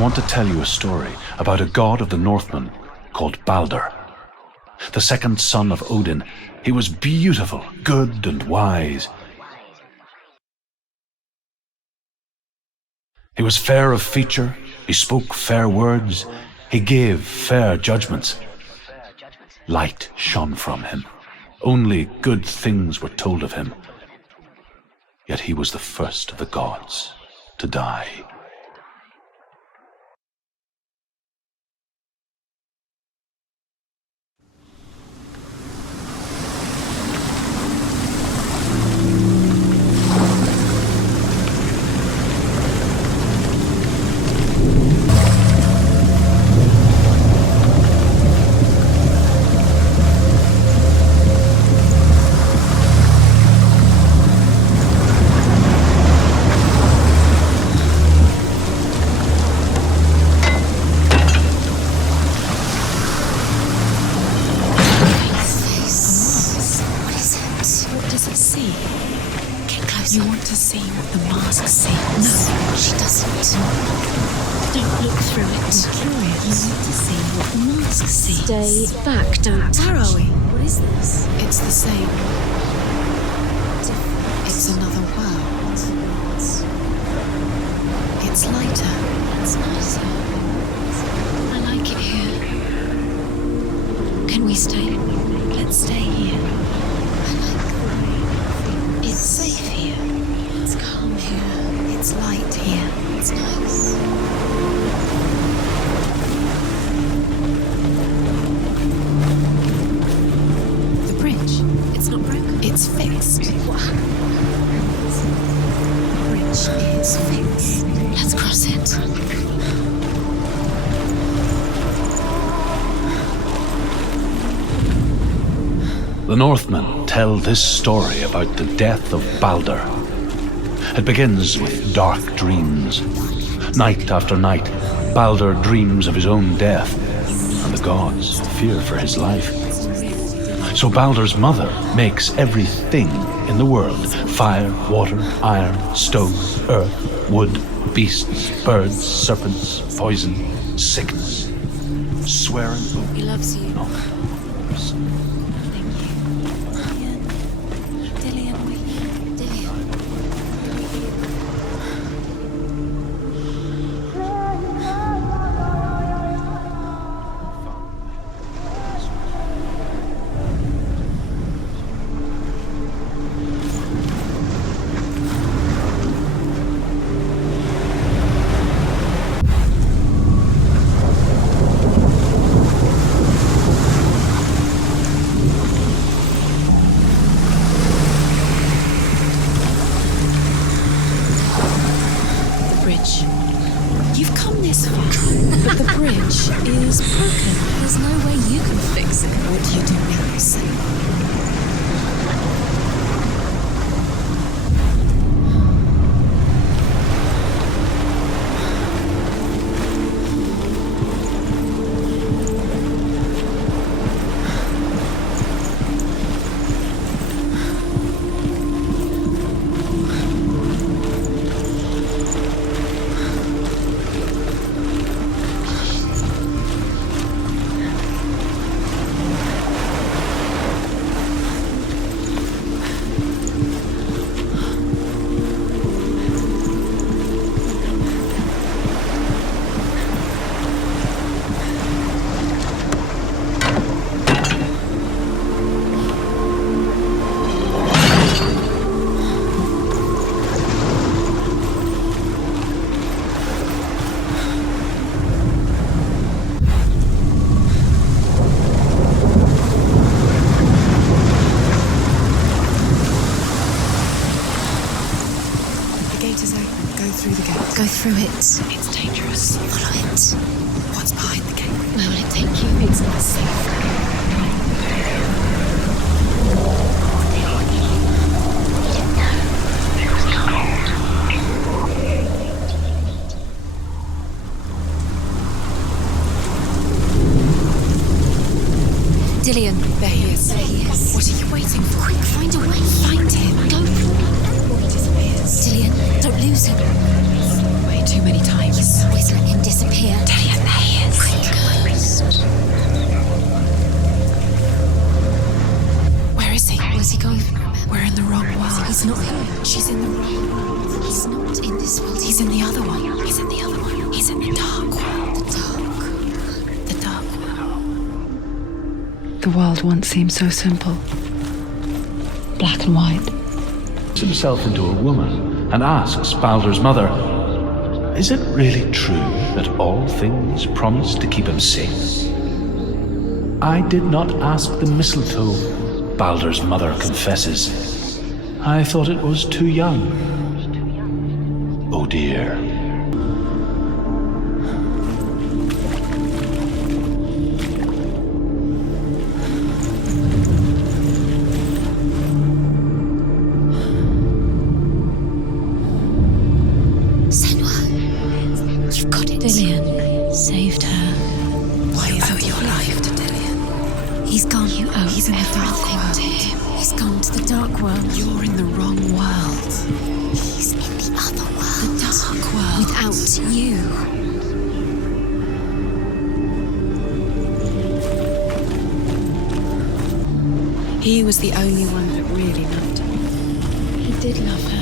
want to tell you a story about a god of the Northmen called Balder. The second son of Odin, he was beautiful, good and wise. He was fair of feature, he spoke fair words, he gave fair judgments. Light shone from him. Only good things were told of him. Yet he was the first of the gods to die. Stay back, don't. Where are we? What is this? It's the same. It's another world. It's lighter. It's nicer. I like it here. Can we stay? Let's stay here. I like it. It's safe here. It's calm here. It's light here. It's nice. It's not broken. It's fixed. What? The bridge is fixed. Let's cross it. The Northmen tell this story about the death of Balder. It begins with dark dreams. Night after night, Balder dreams of his own death, and the gods fear for his life. So Balder's mother makes everything in the world: fire, water, iron, stone, earth, wood, beasts, birds, serpents, poison, sickness, swearing. He loves you. No. You've come this far, but the bridge is broken. There's no way you can fix it. What do you do now, Sam? Go through it. It's dangerous. Follow it. What's behind the gate? Where will it take you? It's not safe. Dillion. There he is. There he is. What are you waiting for? Quick, find a way. Find him. Go. He disappears. Dillion, don't lose him. Way too many times. You always let him disappear. can't even remember. We're in the wrong world. He's not here. She's in the wrong world. He's not in this world. He's in the other one. He's in the other one. He's in the dark world. The dark world. The world once seemed so simple. Black and white. Puts himself into a woman and asks Baldur's mother, "Is it really true that all things promise to keep him safe?" "I did not ask the mistletoe," Baldur's mother confesses. "I thought it was too young." Oh dear. Dillian saved her. Why you owe your life to Dillian? He's gone. He's in the dark world. To him. He's gone to the dark world. You're in the wrong world. He's in the other world. The dark world. Without you. He was the only one that really loved her. He did love her.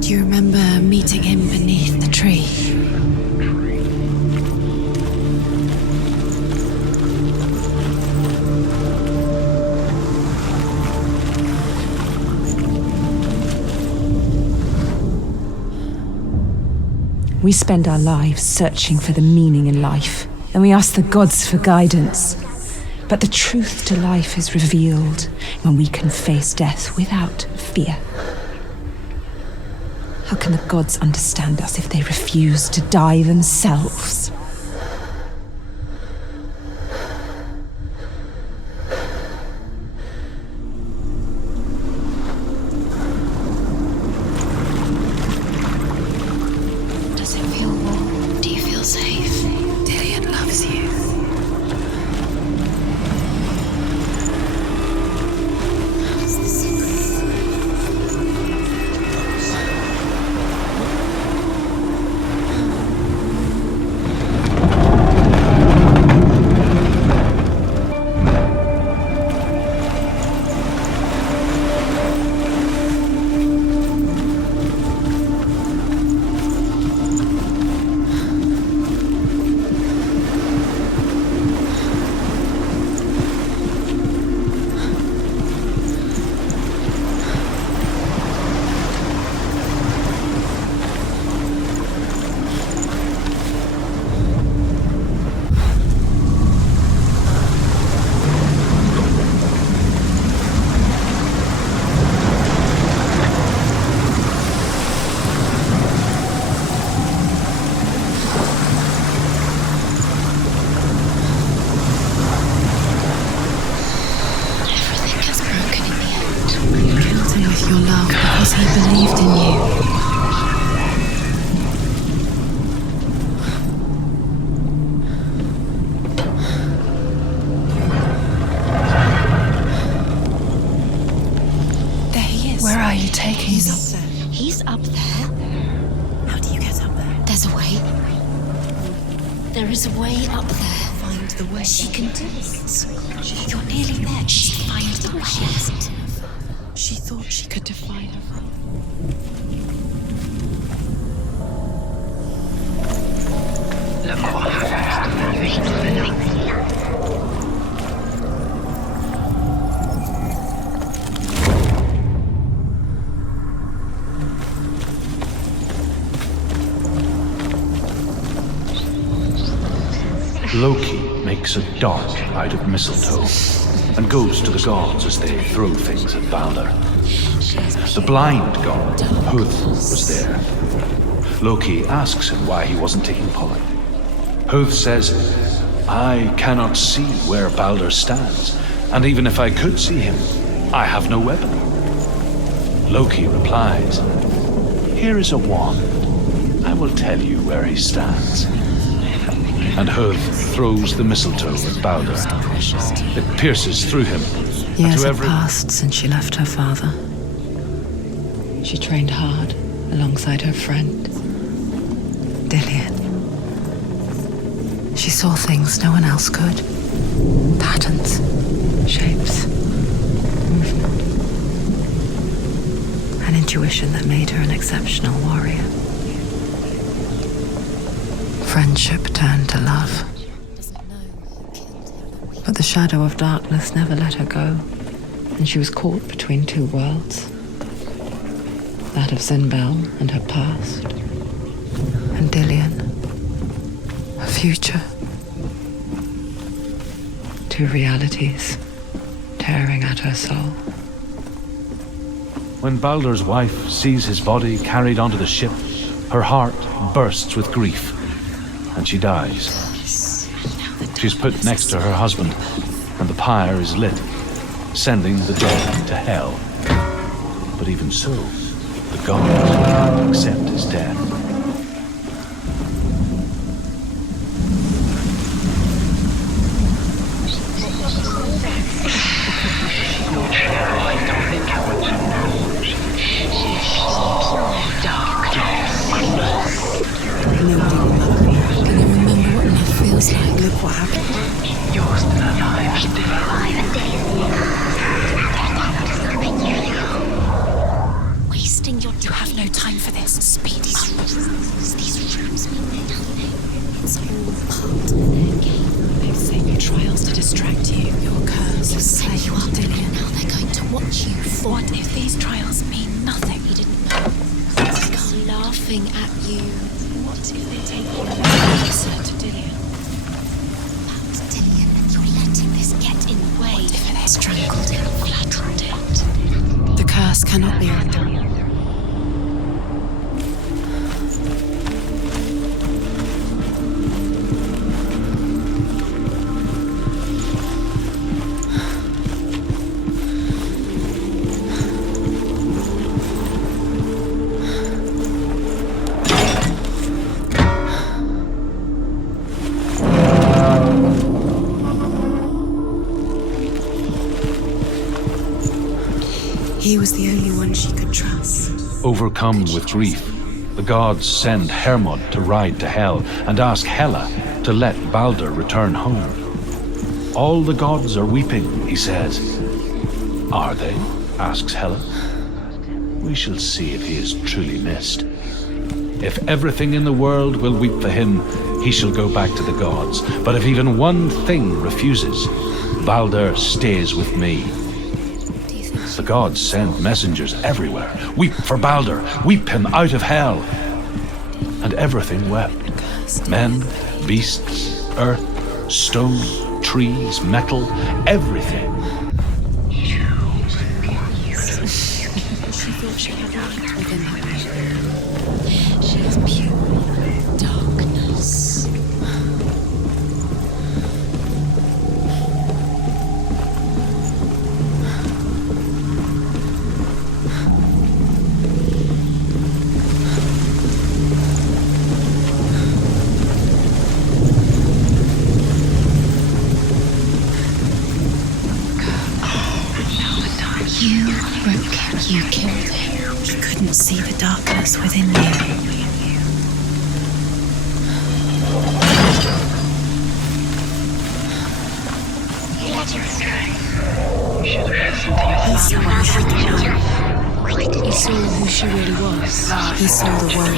Do you remember meeting him beneath the tree? We spend our lives searching for the meaning in life, and we ask the gods for guidance. But the truth to life is revealed when we can face death without fear. How can the gods understand us if they refuse to die themselves? Does it feel warm? Do you feel safe? Dillian loves you. What's the secret? Your love because he believed in you. There he is. Where are you taking me? He's up there. How do you get up there? There's a way. There is a way up there. Find the way. She can do it. You're nearly there. Just find the way. She thought she could define her. Loki makes a dart out of mistletoe and goes to the gods as they throw things at Baldur. The blind god, Hud, was there. Loki asks him why he wasn't taking pollen. Hoth says, I cannot see where Balder stands, and even if I could see him, I have no weapon. Loki replies, here is a wand. I will tell you where he stands. And Hoth throws the mistletoe at Balder. It pierces through him. Years have passed since she left her father. She trained hard alongside her friend, Dillian. She saw things no one else could. Patterns, shapes, movement. An intuition that made her an exceptional warrior. Friendship turned to love. But the shadow of darkness never let her go, and she was caught between two worlds. That of Zinbel and her past, and Dillian, her future. Two realities tearing at her soul. When Balder's wife sees his body carried onto the ship, her heart bursts with grief, and she dies. She's put next to her husband, and the pyre is lit, sending the dead to hell. But even so, the gods can't accept his death. Look what happened. You're still alive, Wasting your time. You have no time for this. Speedy. These rooms mean nothing. It's all part of their game. They've set you trials to distract you. Your curse. You say you are Dillian. Now they're going to watch you. What if these trials mean nothing? You didn't know. They're laughing at you. What if they take you closer to Dillian? Strangled him, flattened it. The curse cannot be undone. He was the only one she could trust. Overcome with grief, the gods send Hermod to ride to Hel and ask Hela to let Balder return home. All the gods are weeping, he says. Are they? Asks Hela. We shall see if he is truly missed. If everything in the world will weep for him, he shall go back to the gods. But if even one thing refuses, Balder stays with me. The gods send messengers everywhere. Weep for Balder, weep him out of hell. And everything wept. Men, beasts, earth, stone, trees, metal, everything. She thought she had light within her. She is pure darkness. You killed him. He couldn't see the darkness within you. He saw who she really was. He saw the world.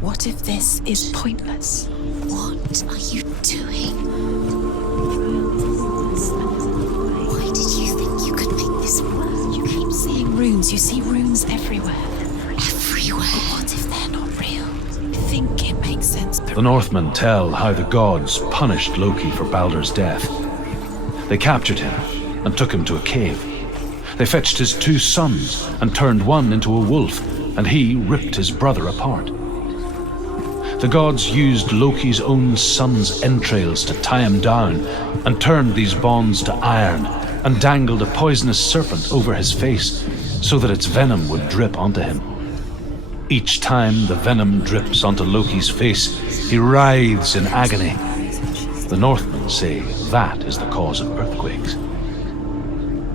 What if this is pointless? What are you doing? Why did you think you could make this work? You keep seeing runes. You see runes everywhere. Everywhere. But what if they're not real? I think it makes sense, but The Northmen tell how the gods punished Loki for Baldur's death. They captured him and took him to a cave. They fetched his 2 sons and turned one into a wolf, and he ripped his brother apart. The gods used Loki's own son's entrails to tie him down and turned these bonds to iron and dangled a poisonous serpent over his face so that its venom would drip onto him. Each time the venom drips onto Loki's face, he writhes in agony. The Northmen say that is the cause of earthquakes.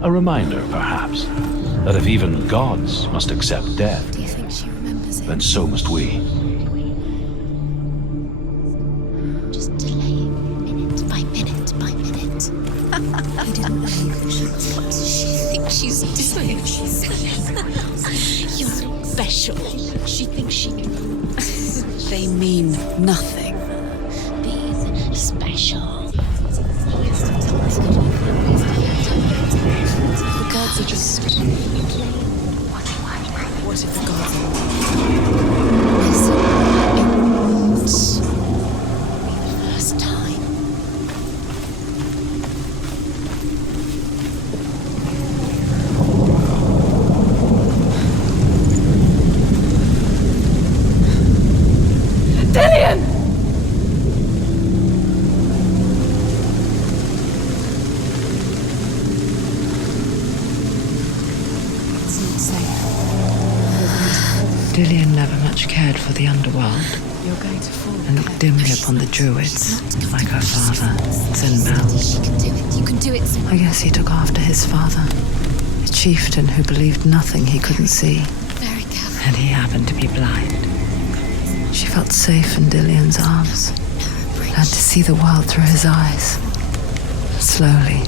A reminder, perhaps, that if even gods must accept death, Do you think she remembers it? then so must we. Just delay it, minute by minute by minute. I didn't believe it. What does she think she's doing? You're special. She thinks she can. They mean nothing. Being special. The gods are just... What if the gods are... First time. Dillian! It's not safe. Dillian never much cared for the underworld You're going to fall. and looked dimly upon the druids, like her father, Zinbel. She can do it. You can do it. I guess he took after his father, a chieftain who believed nothing he couldn't see, Very careful. and he happened to be blind. She felt safe in Dillian's arms, learned to see the world through his eyes. Slowly,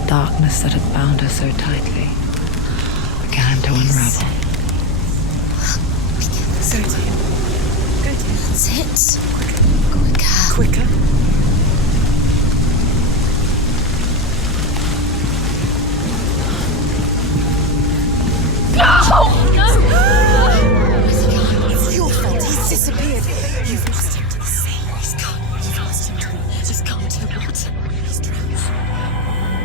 the darkness that had bound her so tightly began to unravel. Go to him. Go to him. That's it. Quicker. Quicker. It's your fault. He's disappeared. You've lost him to the sea. He's gone. You've lost him to him. He's gone to the water. He's drowned.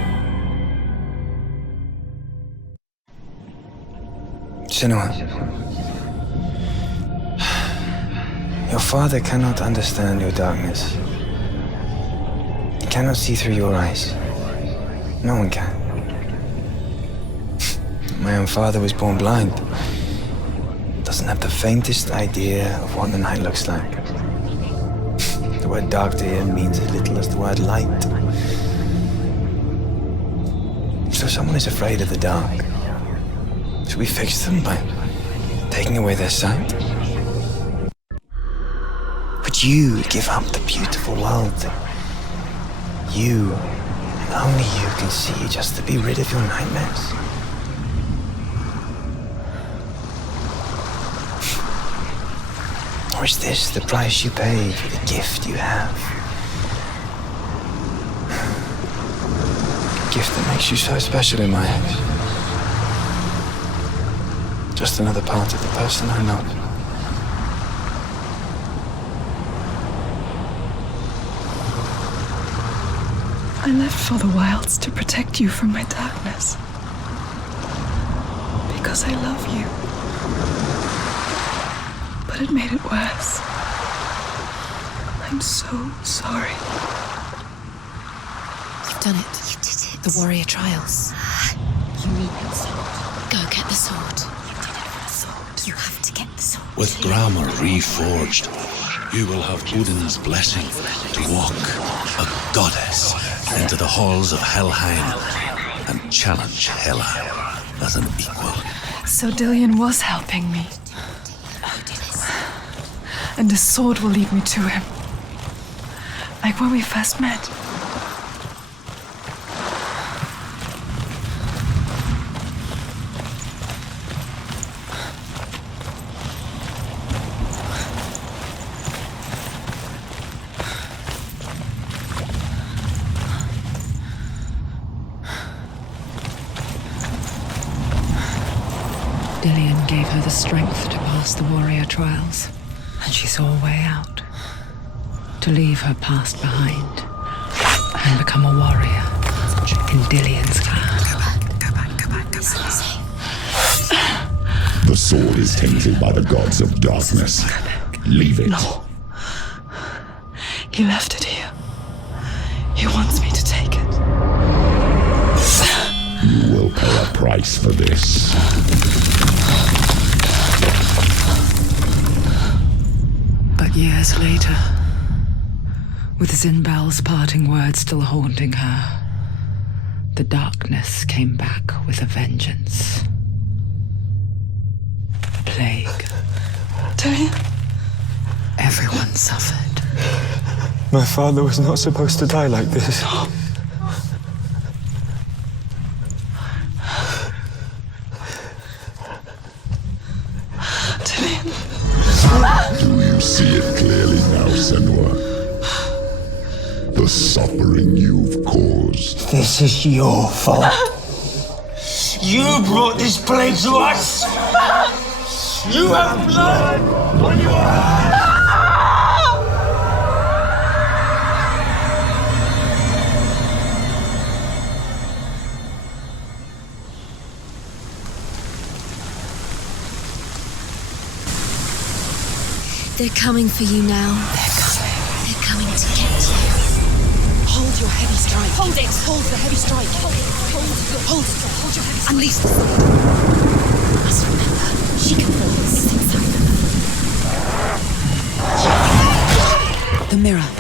Senua, your father cannot understand your darkness. He cannot see through your eyes. No one can. My own father was born blind. Doesn't have the faintest idea of what the night looks like. The word dark to him means as little as the word light. So someone is afraid of the dark. Should we fix them by taking away their sight? Would you give up the beautiful world that you, and only you, can see just to be rid of your nightmares? Or is this the price you pay for the gift you have? A gift that makes you so special in my eyes. Just another part of the person I love. I left for the wilds to protect you from my darkness. Because I love you. But it made it worse. I'm so sorry. You've done it. You did it. The warrior trials. You need that sword. Go get the sword. You did it for the sword. You have to get the sword. With grammar reforged, you will have Odin's blessing to walk, a goddess, into the halls of Helheim and challenge Hela as an equal. So Dillian was helping me. And the sword will lead me to him. Like when we first met. Dillian gave her the strength to pass the warrior trials, and she saw a way out. To leave her past behind and become a warrior in Dillion's clan. Go back. It's not safe. The sword is tainted by the gods of darkness. Leave it. No. He left it here. He wants me to take it. You will pay a price for this. But years later, with Zinbel's parting words still haunting her, the darkness came back with a vengeance. A plague. Dillion? Everyone suffered. My father was not supposed to die like this. Do you see it clearly now, Senua? The suffering you've caused. This is your fault. You brought this plague to us! You have blood on your hands! They're coming for you now. They're coming to get you. Hold your heavy strike. Hold it. Hold the heavy strike. Hold it. Hold your heavy strike. Unleash the sword. Must remember, she can feel this inside of her. The mirror.